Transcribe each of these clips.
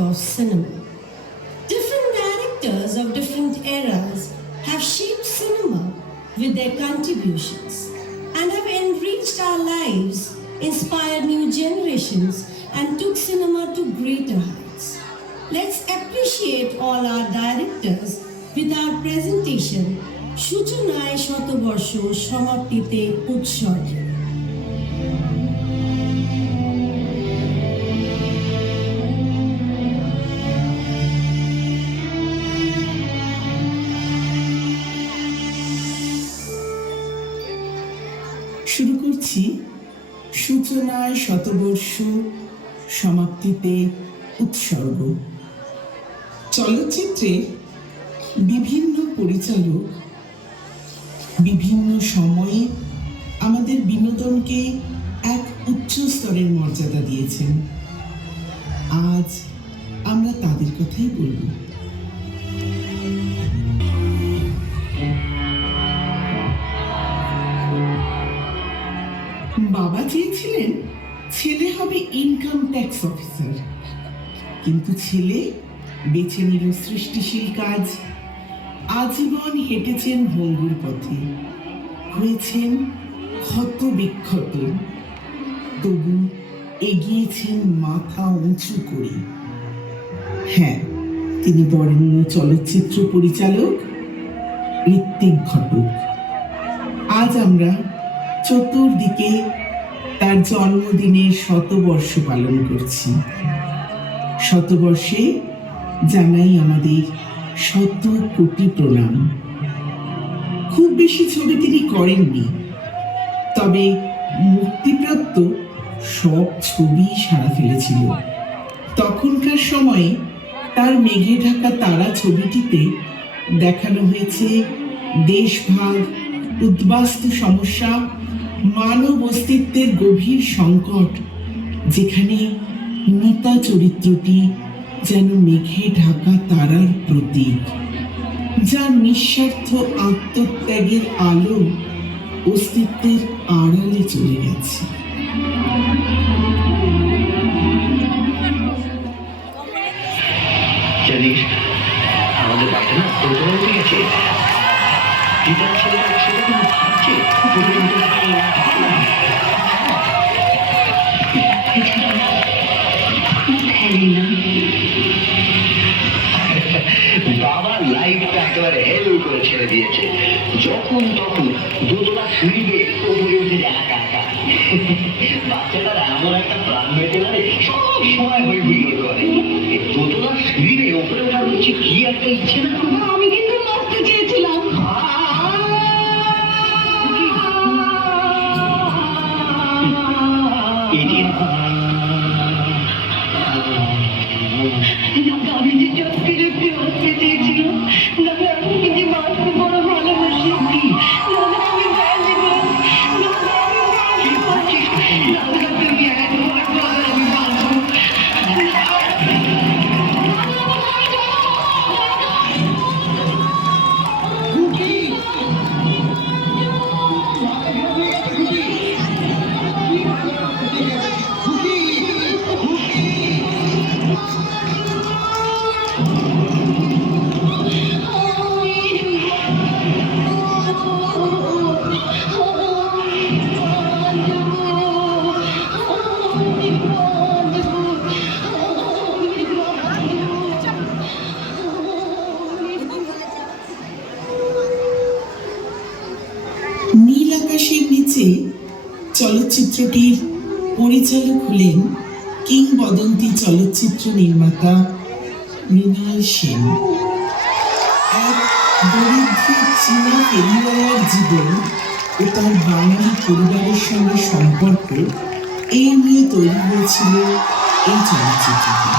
of cinema. Different directors of different eras have shaped cinema with their contributions and have enriched our lives, inspired new generations, and took cinema to greater heights. Let's appreciate all our directors with our presentation, সূচনায় শতবর্ষ সমাপ্তিতে উৎসর্গ। শুরু করছি সূচনায় শতবর্ষ সমাপ্তিতে উৎসর্গ। চলচ্চিত্রে বিভিন্ন পরিচালক বিভিন্ন সময়ে আমাদের বিনোদনকে এক উচ্চ স্তরের মর্যাদা দিয়েছেন। আজ আমরা তাদের কথাই বলব। বাবা চেয়েছিলেন ছেলে হবে ইনকাম ট্যাক্স অফিসার, কিন্তু ছেলে বেছে নিল সৃষ্টিশীল কাজ। আজীবন হেঁটেছেন ভঙ্গুর পথে, হয়েছেন ক্ষত বিক্ষত, তবু এগিয়েছেন মাথা উঁচু করে। হ্যাঁ, তিনি বরেণ্য চলচ্চিত্র পরিচালক ঋত্বিক ঘটক। আজ আমরা চতুর্দিকে তার জন্মদিনের শতবর্ষ পালন করছি। শতবর্ষে জানাই আমাদের শত কোটি প্রণাম। খুব বেশি ছবি তিনি করেননি, তবে মুক্তিপ্রাপ্ত সব ছবি সাড়া ফেলেছিল। তখনকার সময়ে তার মেঘে ঢাকা তারা ছবিটিতে দেখানো হয়েছে দেশভাগ, উদ্বাস্তু সমস্যা, মানব অস্তিত্বের গভীর সংকট, যেখানে মিতা চরিত্রটি যেন মেঘে ঢাকা তারার প্রতীক, যার নিঃস্বার্থ আত্মত্যাগের আলো অস্তিত্বের আড়ালে চলে গেছে। জানিস, আমাদের বাড়িতে না প্রোগ্রাম উঠে গেছে। বাবার লাইফটা একেবারে হেল করে ছেড়ে দিয়েছে। যখন তখন দোতলা সিঁড়ি দিয়ে উপরে উঠে একা একা। বাচ্চাটার এমন একটা প্রাণ বেঁচে গেলে সব সময় হই হুল্লোড় করে। দোতলা সিঁড়ি দিয়ে উপরে ওঠার হচ্ছে কি একটা ইচ্ছে না? আমি কিন্তু মরতে চেয়েছিলাম। আমি যে সত্যি সত্যি মরতে চেয়েছিলাম। দাদা, আমি যে মাছকে বড় ভালোবাসি। দাদা, আমি বাঁচব। দাদা, আমি বাঁচব। দাদা, তুমি একবার বলো আমি বাঁচব। নীল আকাশের নিচে চলচ্চিত্রটির পরিচালক হলেন কিংবদন্তি চলচ্চিত্র নির্মাতা মৃণাল সেন। এক দরিদ্র চীনা ফেরিওয়ালার জীবন ও তার বাঙালি পরিবারের সঙ্গে সম্পর্ক, এই নিয়ে তৈরি হয়েছিল এই চলচ্চিত্রটি।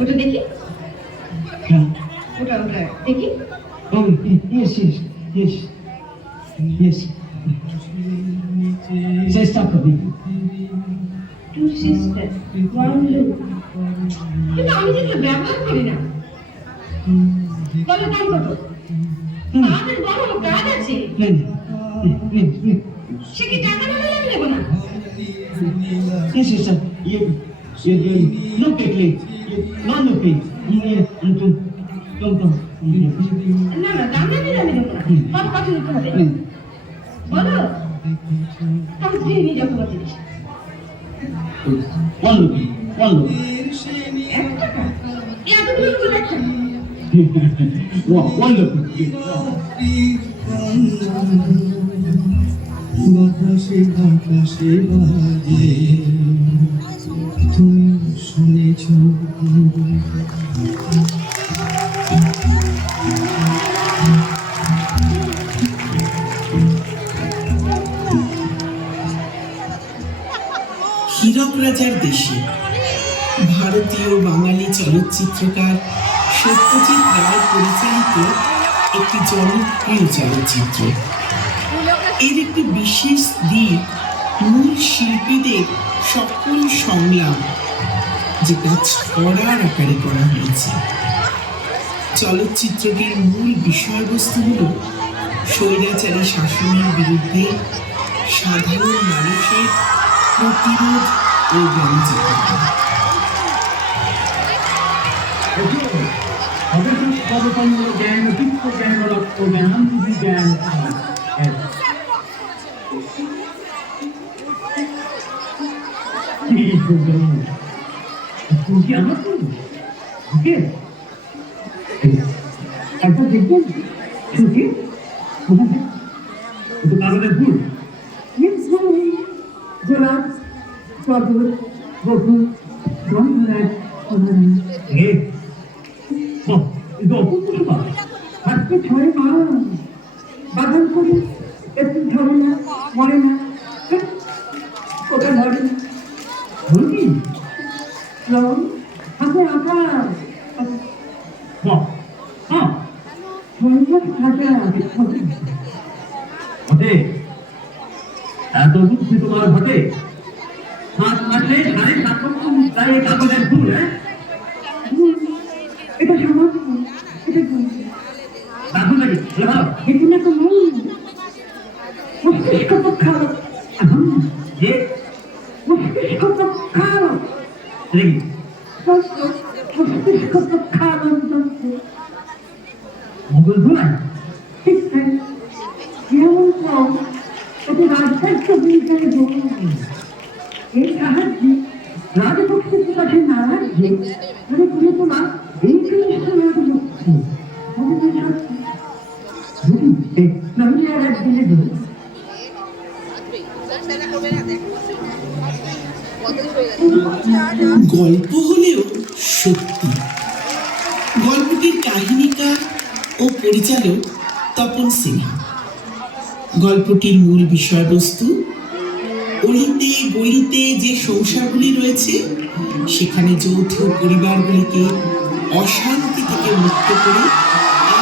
ওটা দেখি, ওটা ওটা দেখি। Yes, yes, yes, yes. Say stop, Kabi. Two sisters, one look. কিন্তু আমি যেগুলো ব্যবহার করি না। বলো দাম কত? আমাদের বড় কাজ আছে। সে কি টাকা না হলে আমি নেবো না। Yes, yes, sir. No pay. No pay. Come. না না দাম না দিলে আমি নেবো না। সব কাজ নিতে হবে। বলো আমি দিয়ে নিয়ে যাবো জিনিস। 1 rupee. 1 টাকা? এতগুলো করে একটা। 1 rupee. বাতাসে বাজে তুমি শুনেছ হীরক রাজার দেশে ভারতীয় বাঙালি চলচ্চিত্রকার সত্যজিৎ রায় পরিচালিত একটি জনপ্রিয় চলচ্চিত্র। এর একটি বিশেষ দিক মূল শিল্পীদের সকল সংলাপ, যেটা ছড়ার আকারে করা হয়েছে। চলচ্চিত্রটির মূল বিষয়বস্তু হল স্বৈরাচারী শাসনের বিরুদ্ধে সাধারণ মানুষের প্রতিরোধ ও গণজাগরণ। একবার দেখবেন ছুটি কাগজের ফুল গোলাপ পদ্ম বকুল গন্ধরাজ আজকে 6 মাস বাগান করে একটু ধরে না মরে না ওটা ধরে না ধরবি হাতে আঁকা এত বুদ্ধি তোমার ঘটে 7 মাসে 7.5 লক্ষ গায়ে কাগজের ফুল। এটা সামান্য রাখুন নাকি এগুলো তো মস্তিষ্ক পক্ষাল যে মস্তিষ্ক পক্ষাল মস্তিষ্ক পক্ষাল মুঘল ধুলাই ঠিক তাই যেমন কম এতে রাজশাস্ত্র বিজ্ঞানে বলুন এই সাহায্যে রাজপক্ষের কাছে না রাখলে মানে তুমি তোমার এই জিনিসটা রাজপক্ষে নাহলে আর একদিনে ধরো গল্প হলেও সত্যি। গল্পটির কাহিনীকার ও পরিচালক তপন সিনহা। গল্পটির মূল বিষয়বস্তু অলিতে গলিতে যে সংসারগুলি রয়েছে সেখানে যৌথ পরিবারগুলিকে অশান্তি থেকে মুক্ত করে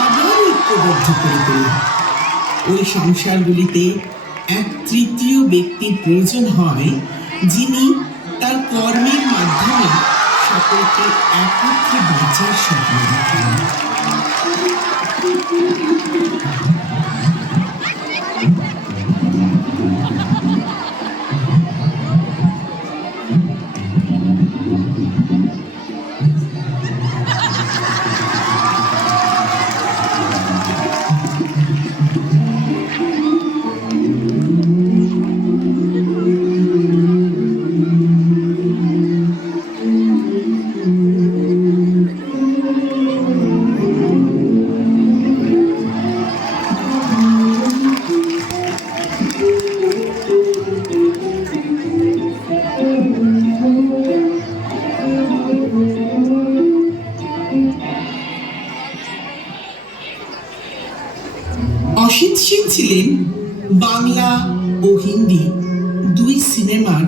আবার ঐক্যবদ্ধ করে তোলা। ওই সংসারগুলিতে এক তৃতীয় ব্যক্তির প্রয়োজন হয়, যিনি তার কর্মের মাধ্যমে সকলকে একত্রে বাঁচার স্বপ্ন দেখেন। অসিত সেন ছিলেন বাংলা ও হিন্দি দুই সিনেমার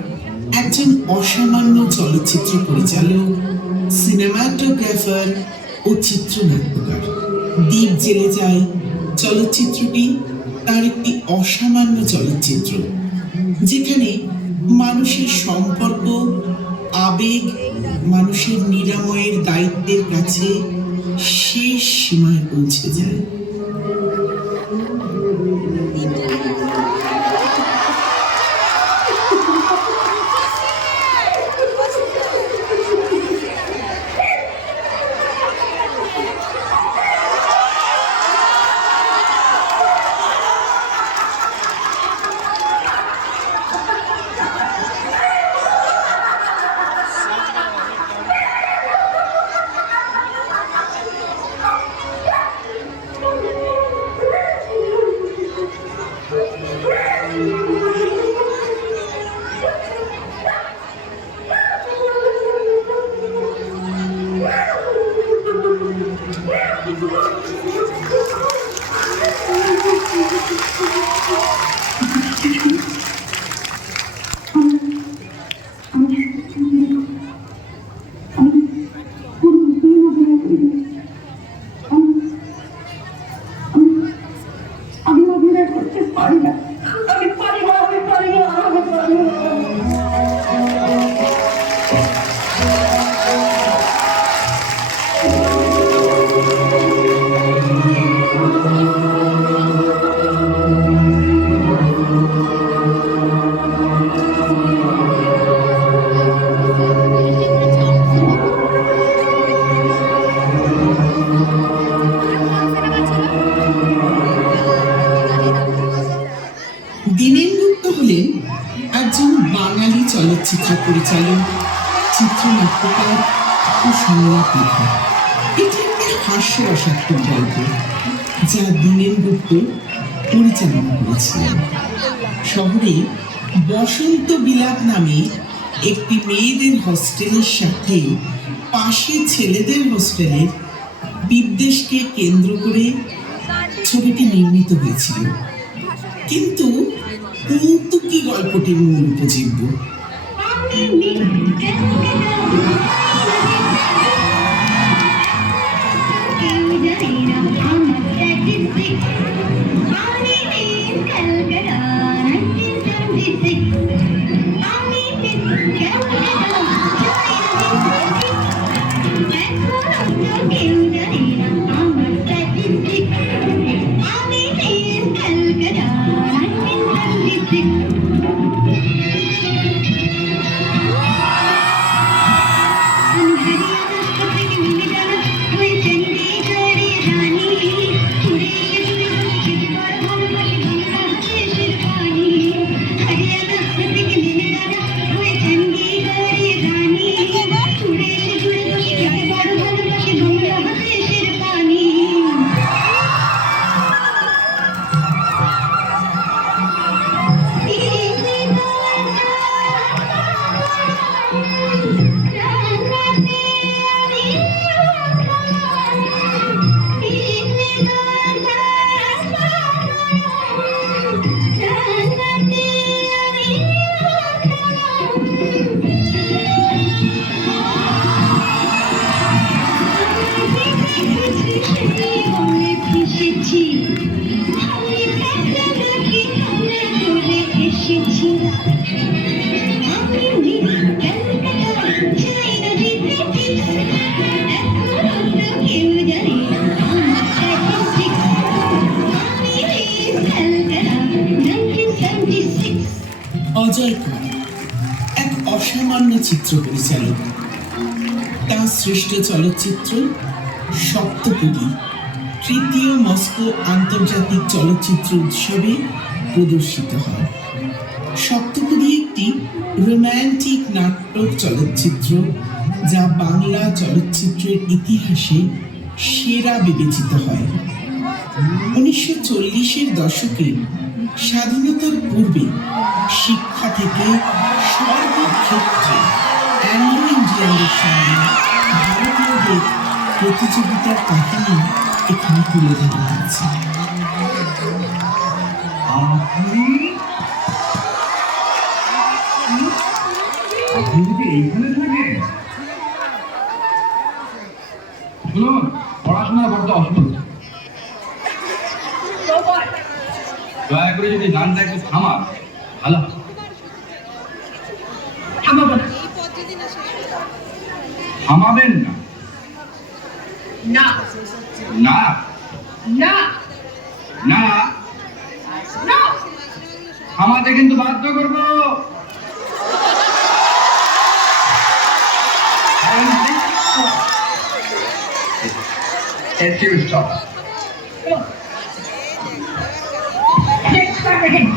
একজন অসামান্য চলচ্চিত্র পরিচালক, সিনেমাটোগ্রাফার ও চিত্রনাট্যকার। দ্বীপ জেলে যায় চলচ্চিত্রটি তার একটি অসামান্য চলচ্চিত্র, যেখানে মানুষের সম্পর্ক, আবেগ মানুষের নিরাময়ের দায়িত্বের কাছে শেষ সীমায় পৌঁছে যায়। আমি অভিনয় করতে পারি না, আমি পারি না, আমি পারি না, আমি পারি না। দীনেন গুপ্ত হলেন একজন বাঙালি চলচ্চিত্র পরিচালক, চিত্রনাট্যকার ও সংলাপ লেখক। এটি একটি হাস্যরসাত্মক গল্প যা দীনেন গুপ্ত পরিচালনা করেছিলেন। শহরে বসন্ত বিলাপ নামে একটি মেয়েদের হস্টেলের সাথে পাশে ছেলেদের হোস্টেলের বিদ্বেষকে কেন্দ্র করে ছবিটি নির্মিত হয়েছিল। কিন্তু কৌতুকী গল্পটির মূল উপজীব্য। অজয় কুমার এক অসামান্য চিত্র পরিচালক। তার শ্রেষ্ঠ চলচ্চিত্র সপ্তপদী তৃতীয় মস্কো আন্তর্জাতিক চলচ্চিত্র উৎসবে প্রদর্শিত হয়। সপ্তপদী একটি রোম্যান্টিক নাটক চলচ্চিত্র যা বাংলা চলচ্চিত্রের ইতিহাসে সেরা বিবেচিত হয়। 1940-এর দশকে স্বাধীনতার পূর্বে শিক্ষা থেকে সর্বক্ষেত্রে অ্যাংলো ইন্ডিয়ানদের সঙ্গে ভারতীয়দের প্রতিযোগিতার কাহিনী এখানে তুলে ধরা হয়েছে। আপনি যদি এইখানে থাকেন, শুনুন, পড়াশোনা করতে অসুবিধা, দয়া করে যদি গানটা একটু থামা ভালো। থামাবো না, থামাবেন না। না না না না, না থামাতে কিন্তু বাধ্য করবো। Excuse stop. Next second.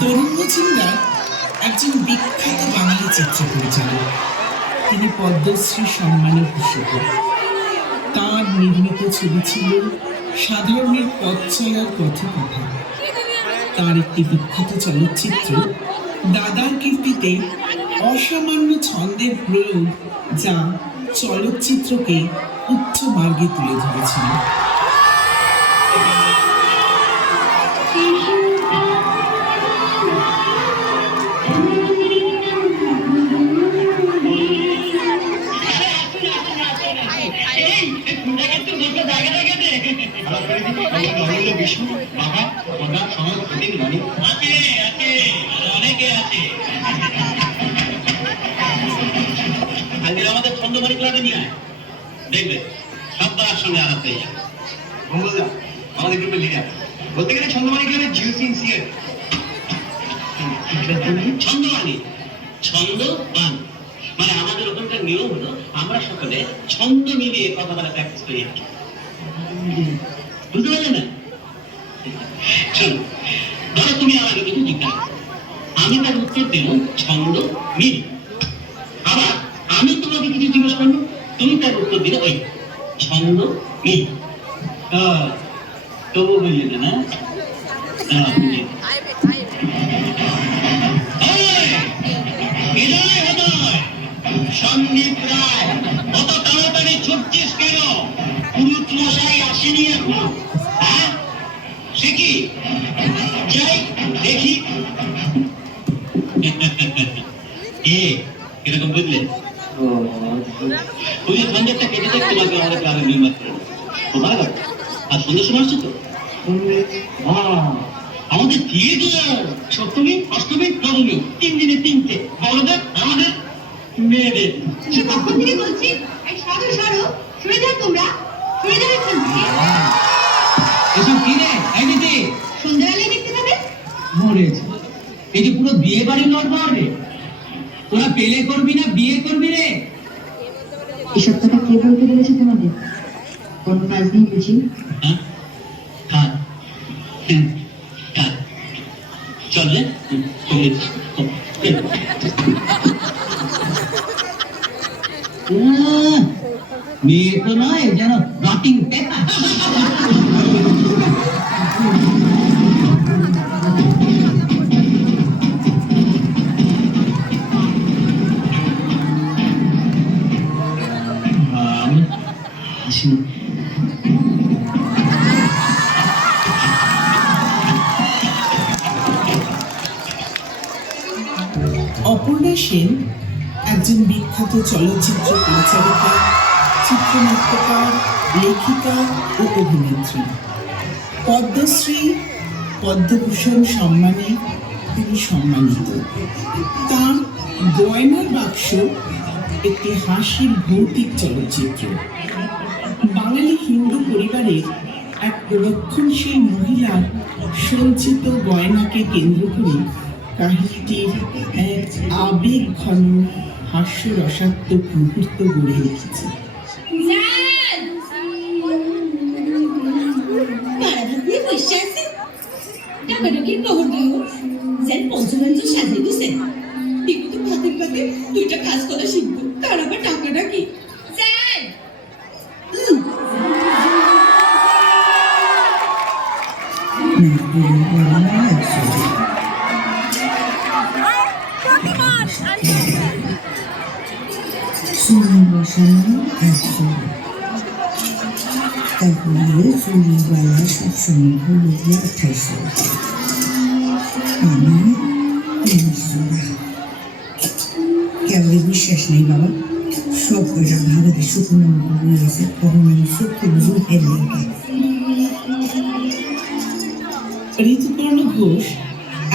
Tarun Majumdar একজন বিখ্যাত বাঙালি চিত্র পরিচালক। তিনি পদ্মশ্রী সম্মানে ভূষিত। তাঁর নির্মিত ছবি ছিল সাধারণের পথ চলার পথকথা। তার একটি বিখ্যাত চলচ্চিত্র দাদার কীর্তিতে অসামান্য ছন্দের প্রয়োগ, যা চলচ্চিত্রকে উচ্চ মার্গে তুলে ধরেছিল। আমাদের ছন্দমারি ক্লাবে নিয়ে আয়, দেখবে সবার সঙ্গে আলাপ হয়ে যাবে। মঙ্গলদা আমাদের গ্রুপের লিডার, বলতে গেলে ছন্দমারি ক্লাবের জিও সিনসিয়ার। ছন্দমানি ছন্দ বান মানে আমাদের ওখানকার নিয়ম হলো আমরা সকলে ছন্দ মিলিয়ে কথা বলা প্র্যাকটিস করি আর কি। বুঝতে পারলে না? শোনো, ধরো তুমি আমাকে কিছু জিজ্ঞাসা, আমি তার উত্তর দিলাম ছন্দ মিল। আবার আমি তোমাকে কিছু জিজ্ঞেস করবো, তুমি তার উত্তর দিলে ওই ছন্দ মিল। তবু বুঝলে না? সন্দীপ রায়, অত তাড়াতাড়ি ছুটছিস কেন? পুরুষ মশাই আসেনি এখন? হ্যাঁ, সে কি? যাই দেখি। এরকম বুঝলে? ওই যে সন্ধ্যেটা কেটে দেখ, তোমাকে আমাদের ক্লাবে মেম্বার করে তোমার আর সন্ধ্যের সময় আসছো তো? আমাদের দিয়ে দিল সপ্তমী, অষ্টমী, নবমী, 3 দিনে 3টে। বড়দের আমাদের মেয়েদের। সে কখন থেকে বলছি, এই সরো সরো, সরে যাও তোমরা, সরে যাও এখান থেকে। এসব কি রে? এই দিদি সন্ধ্যাবেলায় দেখতে পাবে। মরেছে। এই যে পুরো বিয়ে বাড়ি নড়বড় রে। তোরা পেলে করবি না বিয়ে করবি রে? এসব কথা কে বলতে বলেছে তোমাদের? কোন কাজ নেই বুঝি? হ্যাঁ, থাক। থাক। চল রে। মেয়ে তো নয়, যেন রটিং পেপার। অরুণা সেন একজন বিখ্যাত চলচ্চিত্র পরিচালিকা, চিত্রনাট্যকার, লেখিকা ও অভিনেত্রী। পদ্মশ্রী, পদ্মভূষণ সম্মানে তিনি সম্মানিত। তার গয়নার বাক্স একটি হাসির ভৌতিক চলচ্চিত্র। বাঙালি হিন্দু পরিবারের এক রক্ষণশীল মহিলার সঞ্চিত গয়নাকে কেন্দ্র করে কাহিনীটির এক আবেগ ঘন হাস্যরসাত্মক মুহূর্ত গড়ে উঠেছে। টাকাটাকির খবর দিও যেন পঞ্চমাঞ্চ সাজিয়ে দিছে কিন্তু ভাতের পাতে দুইটা কাজ করা শিখবো তার আবার টাকাটা কি চুলি বসানো একজন, তারপরে চুলিওয়ালা সবসময় হলুদ 2800, আমি 1900। কেবল বিশ্বাস নেই বাবা, সব কয়টা ভারতে শুকনো হয়ে গেছে, তখন আমি সত্যি বুঝে লেগে। ঋতুপর্ণ ঘোষ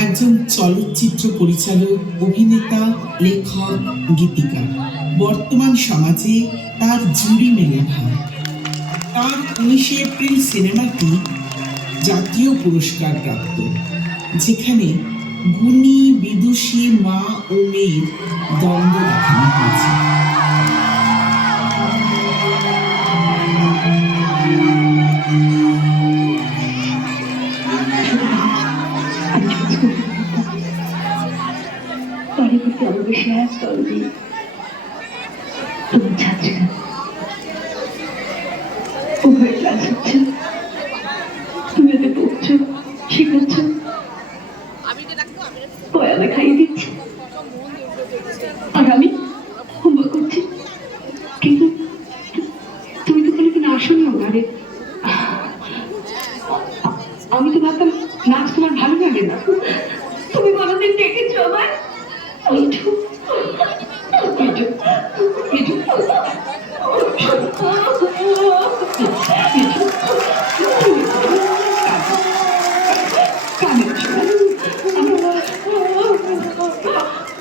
একজন চলচ্চিত্র পরিচালক, অভিনেতা, লেখক, গীতিকার। বর্তমান সমাজে তার জুড়ি মেলা ভার। তার 19 এপ্রিল সিনেমাটি জাতীয় পুরস্কার প্রাপ্ত, যেখানে গুণী বিদুষী মা ও মেয়ের দ্বন্দ্ব দেখানো হয়েছে। পরবর্তী আমাকে শেয়ার করবি তোমার ছাত্রীরা উভয় ক্লাস হচ্ছে, তুমি ওদের পড়ছো, শেখাচ্ছ, পয়লা খাইয়ে দিচ্ছি, আর আমি হোমওয়ার্ক করছি। কিন্তু তুমি তো কোনো দিন আসোনি ওনারে। আমি তো ভাবতাম নাচ তোমার ভালো লাগে না, তুমি কোনোদিন ডেকেছো আমায়? মিঠু, মিঠু, মিঠু,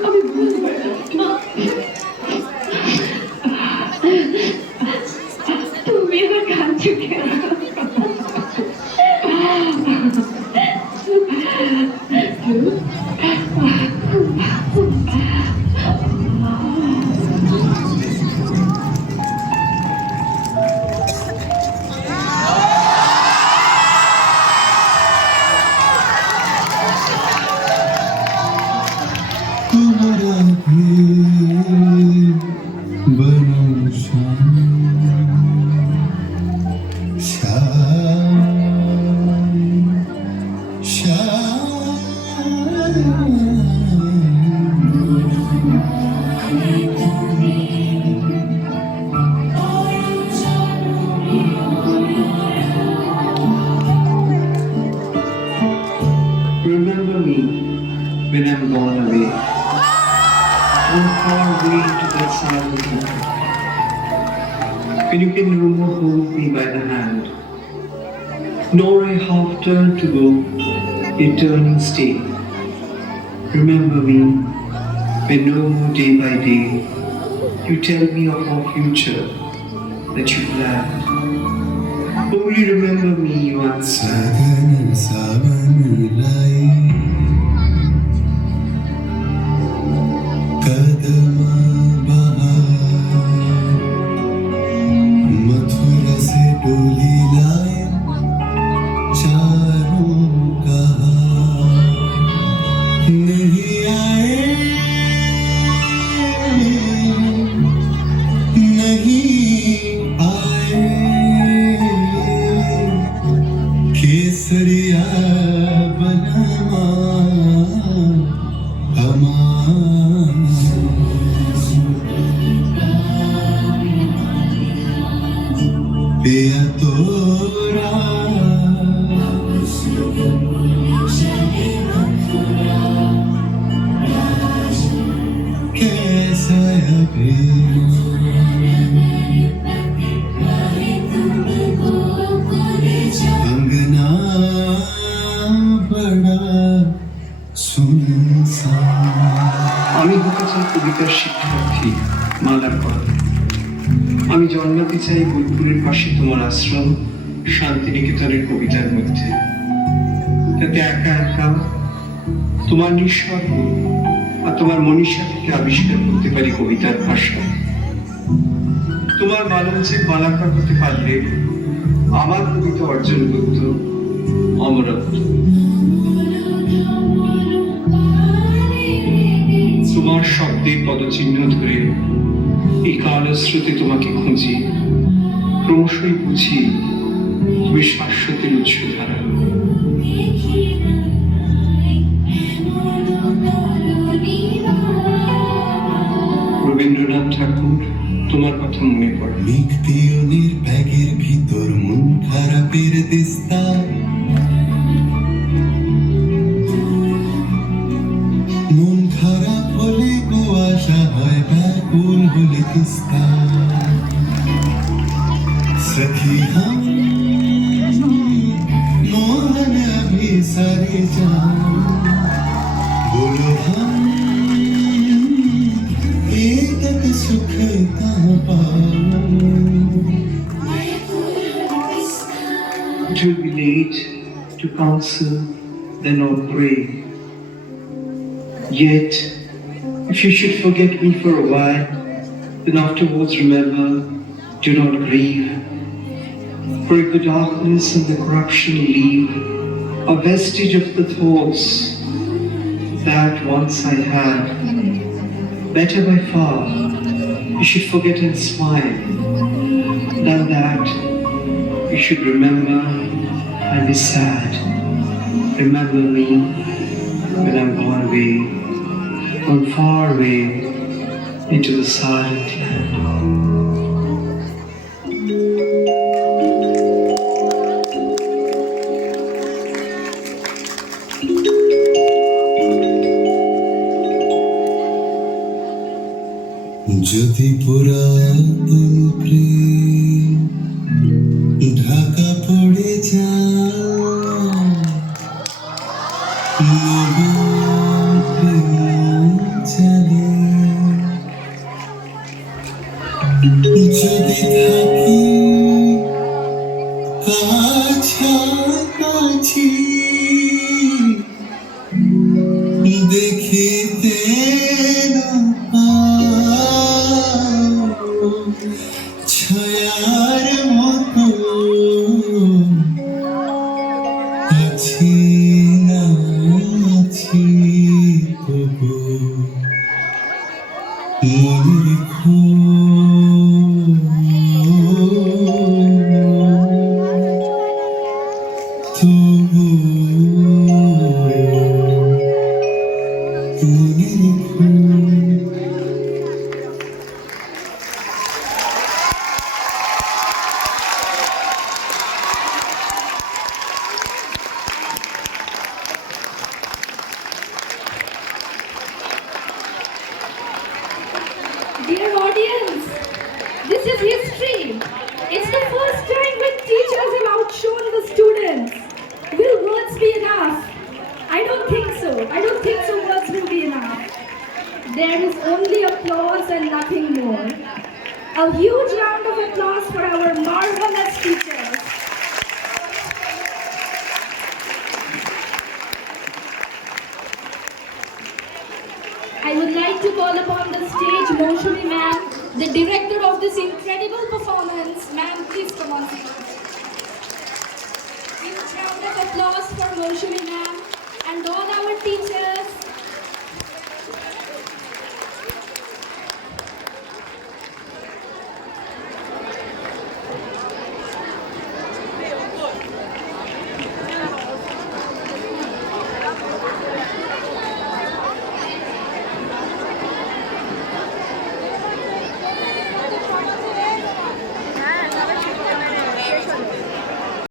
আমি বুঝতে পারি তুমি আমার কাঁদছো কেন? Remember me when I'm gone away, on far away to that silent land. When you can no more hold me by the hand, nor I half turn to go, yet turning stay. Remember me when no more day by day you tell me of our future that you planned. Only remember me once. কবিতার শিক্ষার্থী মালাকর। আমি জন্মাতে চাই বোলপুরের পাশে তোমার আশ্রম শান্তিনিকেতনের কবিতার মধ্যে, যাতে একা একা তোমার নিঃস্বার্থ আর তোমার মনীষা থেকে আবিষ্কার করতে পারি কবিতার ভাষা। তোমার মালঞ্চে মালাকার হতে পারলে আমার কবিতা অর্জন করত অমরত্ব। তোমার শব্দের পদচিহ্ন ধরে এই কালস্রোতে তোমাকে খুঁজি, ক্রমশই বুঝি তুমি শাশ্বতের উৎসধারা। রবীন্দ্রনাথ ঠাকুর, তোমার কথা মনে পড়ে। মিকপিয়নের ব্যাগের ভিতর মন খারাপের দিস্তা, মন খারাপ হলে কুয়াশা হয়, ব্যাকুল হলে তিস্তা। सखी हम मोहन अभी सारे जान, बोलो हम एक सुख कहाँ पाऊं। It will be late to counsel, then or pray. Yet, if you should forget me for a while, then afterwards remember, do not grieve. For if the darkness and the corruption leave a vestige of the thoughts that once I had, better by far you should forget and smile, than that you should remember and be sad. Remember me when I'm gone away, gone far away into the silent land. যদি পুরাতন প্রেম ঢাকা পড়ে যায়, নবীন প্রেম জানে, যদি থাকি কাছাকাছি দেখিতে না পাও, ছায়ার মতো আছি না আছি তবু মনে রেখো তবু মনে রেখো। Dear audience, this is history. It's the first time when teachers have outshone the students. Will words be enough? I don't think so. I don't think so words will be enough. There is only applause and nothing more. A huge round of applause for our marvelous teachers. I would like to call upon the stage Moushumi ma'am, the director of this incredible performance. Ma'am, please come on stage. Huge round of applause for Moushumi ma'am and all our teachers.